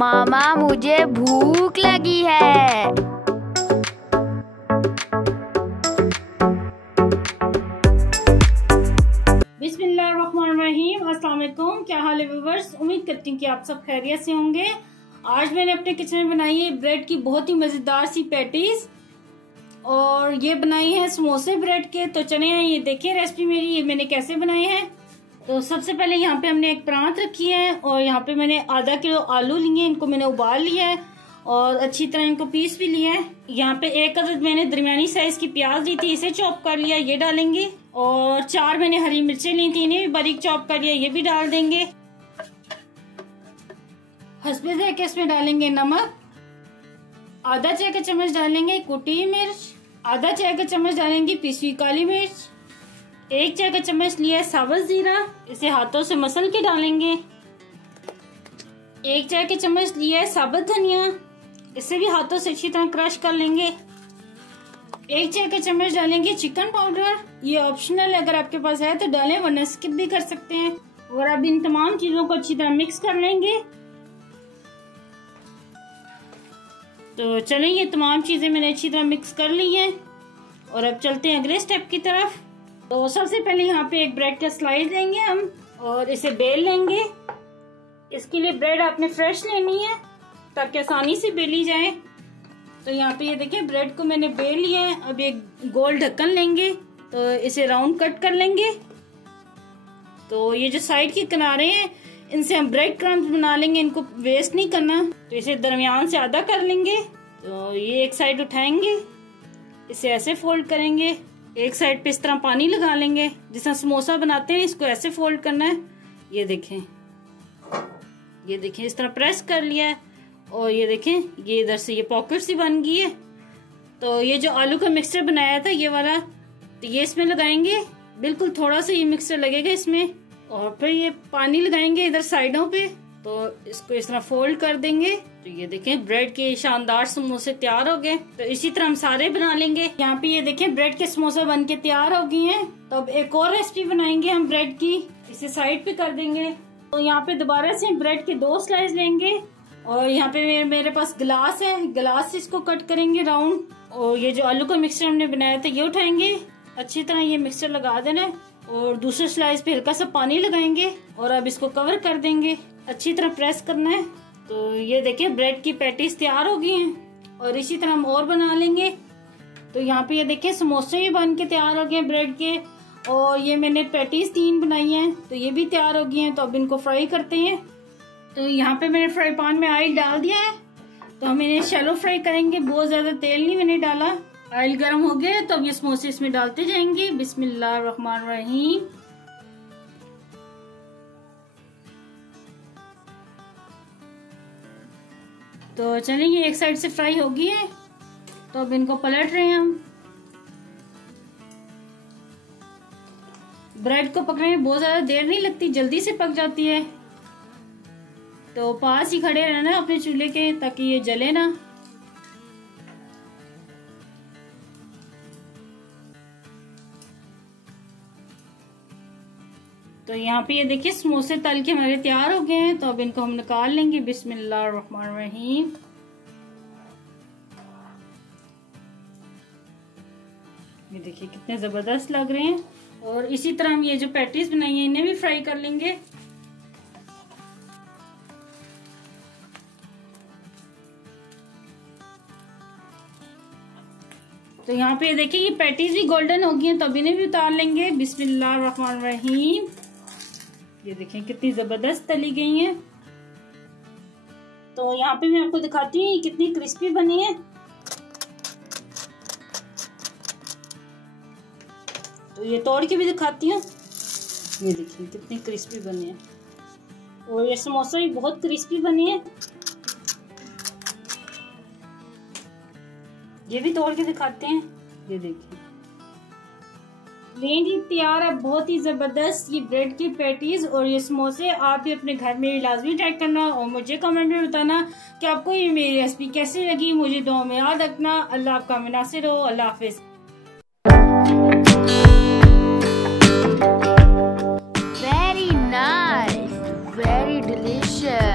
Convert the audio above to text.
मामा मुझे भूख लगी है। बिस्मिल्लाहिर्रहमानिर्रहीम। अस्सलाम वालेकुम। क्या हाल है व्यूअर्स? उम्मीद करती हूँ कि आप सब खैरियत से होंगे। आज मैंने अपने किचन में बनाई है ब्रेड की बहुत ही मजेदार सी पैटीज, और ये बनाई है समोसे ब्रेड के। तो चले ये देखें रेसिपी मेरी, ये मैंने कैसे बनाई है। तो सबसे पहले यहाँ पे हमने एक प्रांत रखी है, और यहाँ पे मैंने आधा किलो आलू लिए, इनको मैंने उबाल लिया है और अच्छी तरह इनको पीस भी लिया है। यहाँ पे एक अदद मैंने दरमियानी साइज की प्याज ली थी, इसे चॉप कर लिया, ये डालेंगे। और 4 मैंने हरी मिर्चें ली थी, इन्हें भी बारीक चॉप कर लिया, ये भी डाल देंगे। हस्बे ज़ायक़ा इसमें डालेंगे नमक, आधा चाय का चम्मच डालेंगे कुटी मिर्च, आधा चाय का चम्मच डालेंगे पिसी काली मिर्च, 1 चाय का चम्मच लिया है साबुत जीरा, इसे हाथों से मसल के डालेंगे। 1 चाय का चम्मच लिया है साबुत धनिया, इसे भी हाथों से अच्छी तरह क्रश कर लेंगे। 1 चाय का चम्मच डालेंगे चिकन पाउडर, ये ऑप्शनल है, अगर आपके पास है तो डालें वरना स्किप भी कर सकते हैं। और अब इन तमाम चीजों को अच्छी तरह मिक्स कर लेंगे। तो चलें, ये तमाम चीजें मैंने अच्छी तरह मिक्स कर ली हैं, और अब चलते हैं अगले स्टेप की तरफ। तो सबसे पहले यहाँ पे एक ब्रेड का स्लाइस लेंगे हम, और इसे बेल लेंगे। इसके लिए ब्रेड आपने फ्रेश लेनी है ताकि आसानी से बेली जाए। तो यहाँ पे ये देखिए ब्रेड को मैंने बेल लिया है। अब एक गोल ढक्कन लेंगे, तो इसे राउंड कट कर लेंगे। तो ये जो साइड के किनारे हैं इनसे हम ब्रेड क्रम्स बना लेंगे, इनको वेस्ट नहीं करना। तो इसे दरमियान से आधा कर लेंगे। तो ये एक साइड उठाएंगे, इसे ऐसे फोल्ड करेंगे, एक साइड पे इस तरह पानी लगा लेंगे, जिस तरह समोसा बनाते हैं इसको ऐसे फोल्ड करना है। ये देखें, ये देखें इस तरह प्रेस कर लिया है, और ये देखें ये इधर से ये पॉकेट सी बन गई है। तो ये जो आलू का मिक्सचर बनाया था ये वाला, तो ये इसमें लगाएंगे, बिल्कुल थोड़ा सा ये मिक्सचर लगेगा इसमें, और फिर ये पानी लगाएंगे इधर साइडों पे। तो इसको इस तरह फोल्ड कर देंगे। तो ये देखें ब्रेड के शानदार समोसे तैयार हो गए। तो इसी तरह हम सारे बना लेंगे। यहाँ पे ये देखें ब्रेड के समोसे बन के तैयार हो गए हैं। तो अब एक और रेसिपी बनाएंगे हम ब्रेड की, इसे साइड पे कर देंगे। तो यहाँ पे दोबारा से ब्रेड के 2 स्लाइस लेंगे, और यहाँ पे मेरे पास गिलास है, गिलास से इसको कट करेंगे राउंड। और ये जो आलू का मिक्सचर हमने बनाया था ये उठाएंगे, अच्छी तरह ये मिक्सचर लगा देना है, और दूसरे स्लाइस पे हल्का सा पानी लगाएंगे, और अब इसको कवर कर देंगे, अच्छी तरह प्रेस करना है। तो ये देखिए ब्रेड की पैटीज तैयार हो गई हैं, और इसी तरह हम और बना लेंगे। तो यहाँ पे ये देखिए समोसे भी बन के तैयार हो गए ब्रेड के, और ये मैंने पैटीज 3 बनाई हैं, तो ये भी तैयार हो गई हैं। तो अब इनको फ्राई करते हैं। तो यहाँ पे मैंने फ्राई पैन में ऑयल डाल दिया है, तो हम इन्हें शैलो फ्राई करेंगे, बहुत ज्यादा तेल नहीं मैंने डाला। ऑयल गर्म हो गया तो अब ये समोसे इसमें डालते जाएंगे। बिस्मिल्लाहिर्रहमानिर्रहीम। तो चलिए ये एक साइड से फ्राई हो गई है, तो अब इनको पलट रहे हैं हम। ब्रेड को पकने में बहुत ज्यादा देर नहीं लगती, जल्दी से पक जाती है। तो पास ही खड़े रहना अपने चूल्हे के ताकि ये जले ना। तो यहाँ पे ये देखिए समोसे तल के हमारे तैयार हो गए हैं। तो अब इनको हम निकाल लेंगे। बिस्मिल्लाहिर्रहमानिर्रहीम। ये देखिए कितने जबरदस्त लग रहे हैं। और इसी तरह हम ये जो पैटीज बनाई है इन्हें भी फ्राई कर लेंगे। तो यहाँ पे देखिए ये पैटीज भी गोल्डन हो गई हैं, तो अब इन्हें भी उतार लेंगे। बिस्मिल्लाहिर्रहमानिर्रहीम। ये देखें कितनी जबरदस्त तली गई हैं। तो यहाँ पे मैं आपको दिखाती हूँ कितनी क्रिस्पी बनी है। तो ये तोड़ के भी दिखाती हूँ, ये देखिए कितनी क्रिस्पी बनी है, और ये समोसा भी बहुत क्रिस्पी बनी है। ये भी तोड़ के दिखाते हैं, ये देखिए लेंगी तैयार है बहुत ही जबरदस्त ये ब्रेड की पैटीज और ये समोसे। आप भी अपने घर में लाजमी ट्राई करना, और मुझे कमेंट में बताना कि आपको ये मेरी रेसिपी कैसी लगी। मुझे दुआ में याद रखना। अल्लाह आपका मुनासिर हो। अल्लाह हाफिज। Very nice, very delicious.